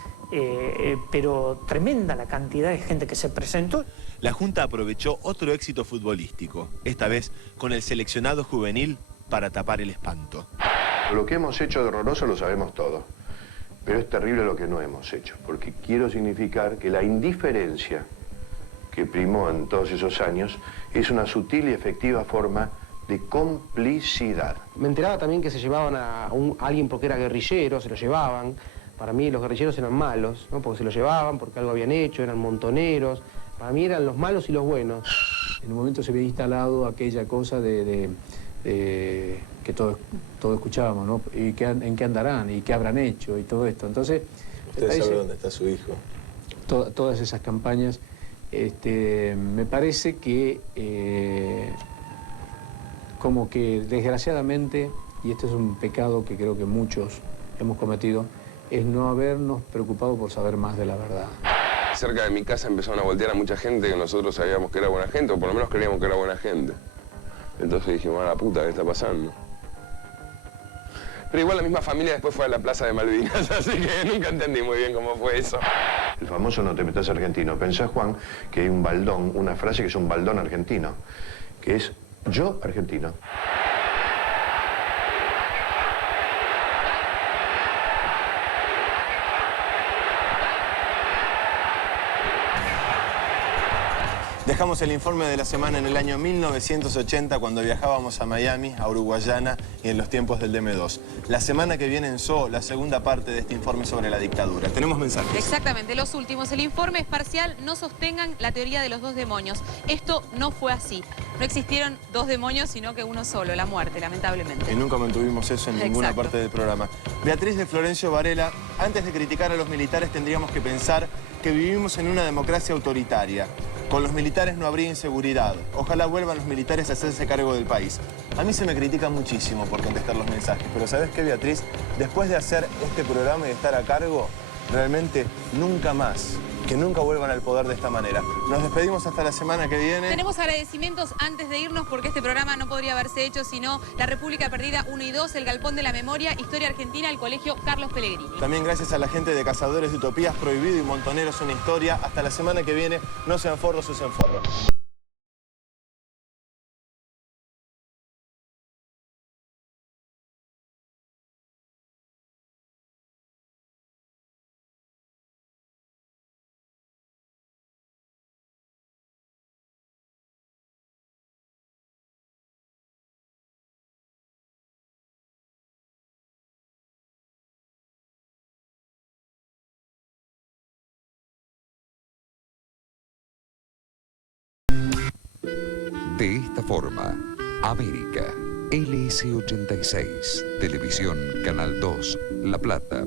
pero tremenda la cantidad de gente que se presentó. La Junta aprovechó otro éxito futbolístico, esta vez con el seleccionado juvenil, para tapar el espanto. Lo que hemos hecho de horroroso lo sabemos todos, pero es terrible lo que no hemos hecho, porque quiero significar que la indiferencia que primó en todos esos años es una sutil y efectiva forma de complicidad. Me enteraba también que se llevaban a alguien porque era guerrillero, se lo llevaban. Para mí los guerrilleros eran malos, ¿no? Porque se lo llevaban, porque algo habían hecho, eran montoneros. Para mí eran los malos y los buenos. En un momento se había instalado aquella cosa que todos escuchábamos, ¿no? Y en qué andarán, y qué habrán hecho, y todo esto. Entonces, ¿usted sabe dónde está su hijo? Todas esas campañas, me parece que como que desgraciadamente, y este es un pecado que creo que muchos hemos cometido, es no habernos preocupado por saber más de la verdad. Cerca de mi casa empezaron a voltear a mucha gente que nosotros sabíamos que era buena gente, o por lo menos creíamos que era buena gente. Entonces dijimos: a la puta, ¿qué está pasando? Pero igual la misma familia después fue a la Plaza de Malvinas, así que nunca entendí muy bien cómo fue eso. El famoso "no te metas argentino". Pensá, Juan, que hay un baldón, una frase que es un baldón argentino. que es Yo Argentino. Dejamos el informe de la semana en el año 1980 cuando viajábamos a Miami, a Uruguayana y en los tiempos del DM2. La semana que viene en SO, la segunda parte de este informe sobre la dictadura. Tenemos mensajes. Exactamente, los últimos. El informe es parcial, no sostengan la teoría de los dos demonios. Esto no fue así. No existieron dos demonios, sino que uno solo, la muerte, lamentablemente. Y nunca mantuvimos eso en ninguna parte del programa. Beatriz de Florencio Varela, antes de criticar a los militares tendríamos que pensar que vivimos en una democracia autoritaria. Con los militares no habría inseguridad. Ojalá vuelvan los militares a hacerse cargo del país. A mí se me critica muchísimo por contestar los mensajes, pero ¿sabes qué, Beatriz? Después de hacer este programa y de estar a cargo, realmente nunca más, que nunca vuelvan al poder de esta manera. Nos despedimos hasta la semana que viene. Tenemos agradecimientos antes de irnos porque este programa no podría haberse hecho sino La República Perdida 1 y 2, El Galpón de la Memoria, Historia Argentina, el Colegio Carlos Pellegrini. También gracias a la gente de Cazadores de Utopías, Prohibido y Montoneros una Historia. Hasta la semana que viene. No sean forros, usen forros. De esta forma, América, LS86, Televisión, Canal 2, La Plata,